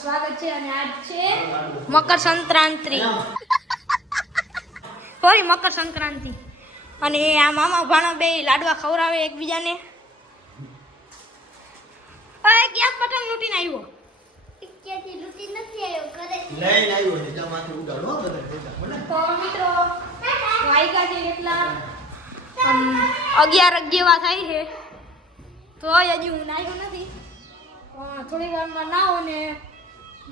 સ્વાગત છે અને આજ છે મકર સંક્રાંતિ. સોરી, મકર સંક્રાંતિ. અને આ મામા ભાણો બે લાડવા ખવડાવે એકબીજાને. ઓય ક્યાં પતંગ લૂટીને આવ્યો? ક્યાંથી લૂટી નથી આવ્યો, ઘરે લઈને આવ્યો ને જમાથી ઉડાડો બધા મને. તો મિત્રો વાયગા છે કેટલા 11 જેવા થાય છે. તો હજી હું નાહ્યો નથી, થોડી વારમાં નાહો ને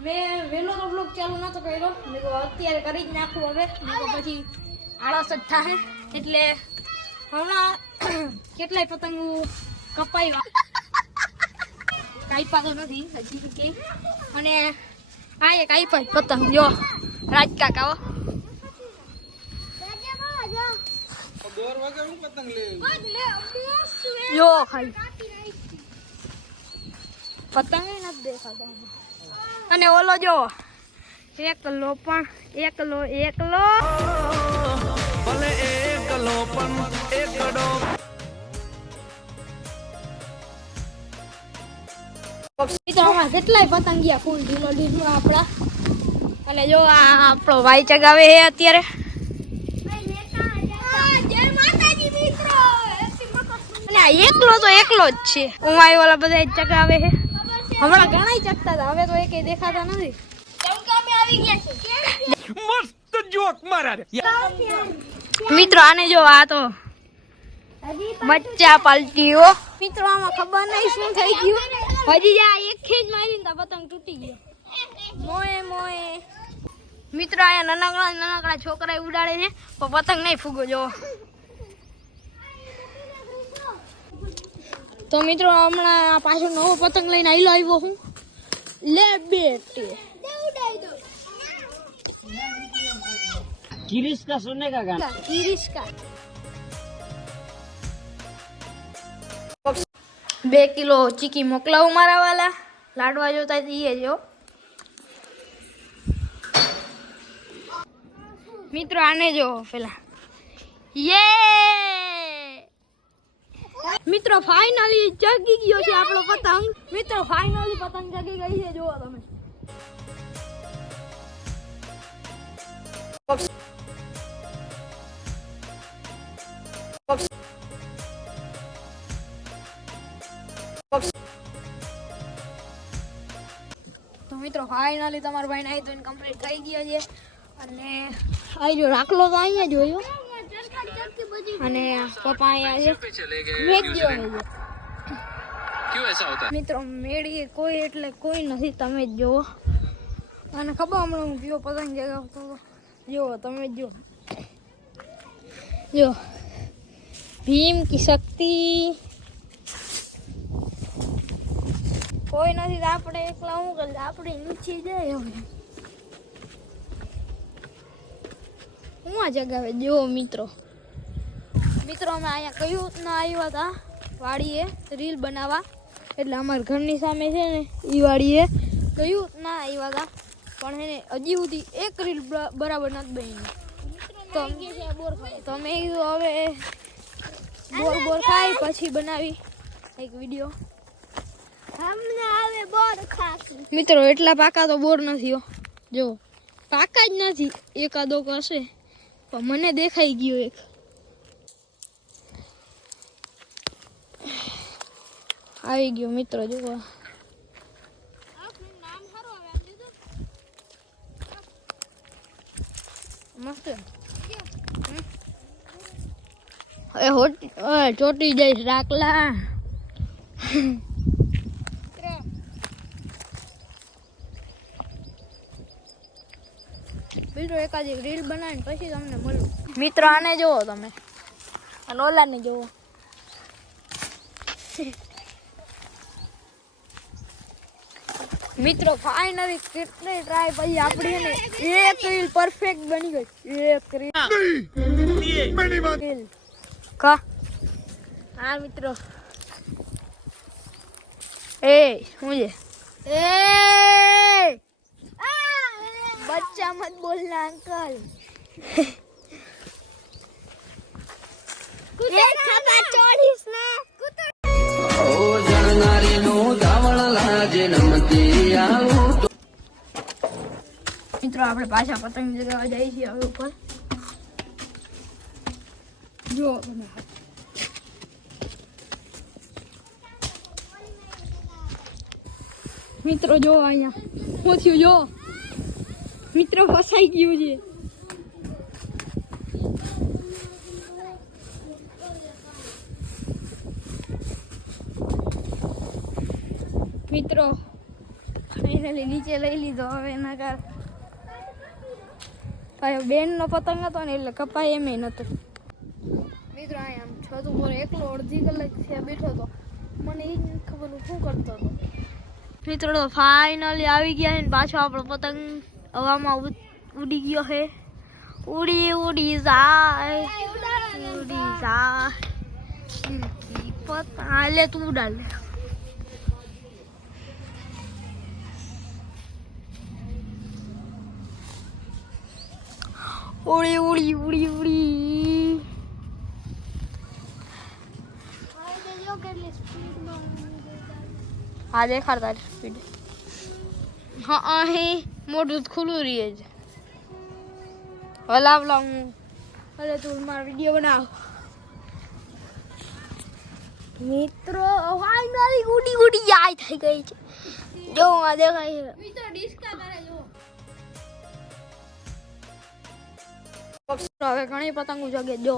મેં વહેલો તો બ્લોગ ચાલુ નતો કર્યો. મેં કહ્યું અત્યારે કરી જ નાખું હવે, પછી આળસ જ થાય. એટલે હમણાં કેટલાય પતંગો કપાઈ કાપ્યા તો નથી હજી સુધી. અને આ એક આપ્યા પતંગ જો રાજકાકા જો ખાલી પતંગ નથી દેખાતા. અને ઓલો જો એકલો પણ એકલો ભલે એકલો પણ એકડો. મિત્રોમાં કેટલાય પતંગિયા ફૂલ ઢીલો આપણા. અને જો આ આપણો ભાઈ ચગાવે છે અત્યારે. અને આ એકલો તો એકલો જ છે. ઉમાઈ વાળા બધા ચગાવે છે. હમણાં ઘણા ચગતા હતા, હવે તો એકે દેખાતા નથી. મસ્ત જોક મારા રે. મિત્રો આને જો આ તો બચ્ચા પલટીઓ. મિત્રો આમાં ખબર નહીં શું થઈ ગયું. હજી આ એક ખેંચ મારીને તો પતંગ તૂટી ગયો. મોએ મિત્રો આયા નાનકડા છોકરા ઉડાડે છે પણ પતંગ નહીં ફૂગો જો. તો મિત્રો હમણાં પાછો નવો પતંગ લઈને આવ્યો હું. લે બેટે किरिश का सुनने का गाना किरिश का 2 કિલો ચીકી મોકલાવું મારા વાલા. લાડવા જોતા દઈએ જો. મિત્રો આને જો પેલા મિત્રો ફાઇનલી ચગી ગયો છે આપણો પતંગ. મિત્રો ફાઇનલી પતંગ ચગી ગઈ છે જુઓ તમે. તો મિત્રો ફાઇનલી તમારો ભાઈ નાઈ ધોઈને કમ્પ્લીટ થઈ ગયો છે. અને આ જો રાખલો તો અહીંયા જોયો. અને પપ્પા અહીંયા છે. મિત્રો મેળી કોઈ એટલે કોઈ નથી, તમે જ જુઓ. અને ખબર હમણાં હું કયો પતંગ જગાવતો જુઓ તમે જ જો ભીમ કી શક્તિ. કોઈ નથી તો આપણે એકલા હું કરે આપણે નીચે જાય. હવે હું આ જગાવે જો મિત્રો. અમે અહીંયા કયું ના આવ્યા હતા વાડીએ રીલ બનાવવા. એટલે અમારા ઘરની સામે છે ને એ વાડીએ કયું ના આવ્યા હતા. પણ એને હજી સુધી એક રીલ બરાબર નથી બની. તો મેં કીધું હવે બોર ખાઈ પછી બનાવી એક વિડીયો. મિત્રો એટલા પાકા તો બોર નથી હો. જો પાકા જ નથી, એકાદો હશે પણ મને દેખાઈ ગયો એક. આવી ગયો મિત્રો જો. મસ્ત ચોટી જઈશ રાખલા. મિત્રો એકાદ રીલ બનાવીને પછી તમને મળું. મિત્રો આને જોવો તમે અને ઓલાને જોવો. મિત્રો ફાઇનલી કેટલી ટ્રાય પછી આપણી ને એક રીલ પરફેક્ટ બની ગઈ. એક રીલ કા હા મિત્રો શું છે बच्चा मत बोलना अंकल। મિત્રો આપણે પાછા પતંગ ચગાવવા જઈએ છીએ હવે ઉપર. જો તમે મિત્રો જો અહીંયા શું થયું જો મિત્રો ફસાઈ ગયું છે. મિત્રો ફાઇનલી નીચે લઈ લીધો. હવે એના કારણ બેનનો પતંગ હતો ને એટલે કપાય એમ નતો. મિત્રો અહીંયા છત ઉપર એકલો અડધી કલાક થયા બેઠો હતો. મને એ જ નથી ખબર હું શું કરતો હતો. મિત્રો તો ફાઇનલી આવી ગયા છે ને પાછો આપણો પતંગ હવામાં ઉડી ગયો છે. ઉડી ઉડી જાય ઉડી જાય પતંગ. હા લે તું ઉડાડ લે. ઉડી ઉડી ઉડી ઉડી. હા દેખાડ તારી સ્પીડ. હા અહીં મોઢું ખુલ્લું રહે છે. હલાવ લાવ હું. અરે તું મારો વિડીયો બનાવ. મિત્રો ફાઇનલી ઉડી ઉડી જાય થઈ ગઈ છે. જો આ દેખાય છે. મિત્રો ડિસ્કા કરે જો. હવે ઘણી પતંગો જગે જો.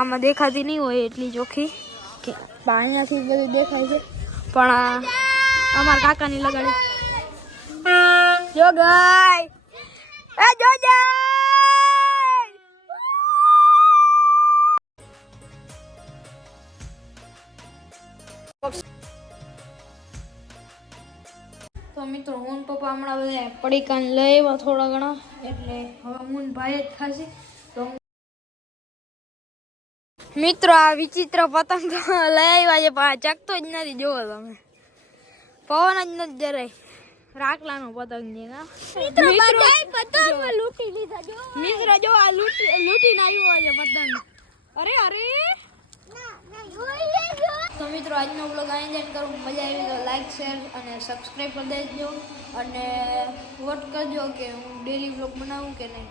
આમાં દેખાતી નહીં હોય એટલી ચોખ્ખી કે અહીંયાથી બધી દેખાય છે પણ અમારા કાકાની લગાડી જો ગાય એ જો તો મિત્રો હું પપ્પા હમણાં બધા પડીકાને લઈ આવ્યા થોડા ઘણા એટલે હવે હું ભાઈ જ ખાશે. તો મિત્રો આ વિચિત્ર પતંગ તો લઈ આવ્યા છે પણ ચકતો જ નથી. જોવો તમે પવન જ નથી જરાય. રાખલાનો પતંગ છે. મિત્રો જો આ લૂંટીને આવ્યો છે પતંગ. અરે અરે તો મિત્રો આજનો બ્લોગ અહીં એન્ડ કરું. મજા આવી તો લાઈક શેર અને સબસ્ક્રાઈબ કરી દેજો અને વોટ કરજો કે હું ડેલી બ્લોગ બનાવું કે નહીં.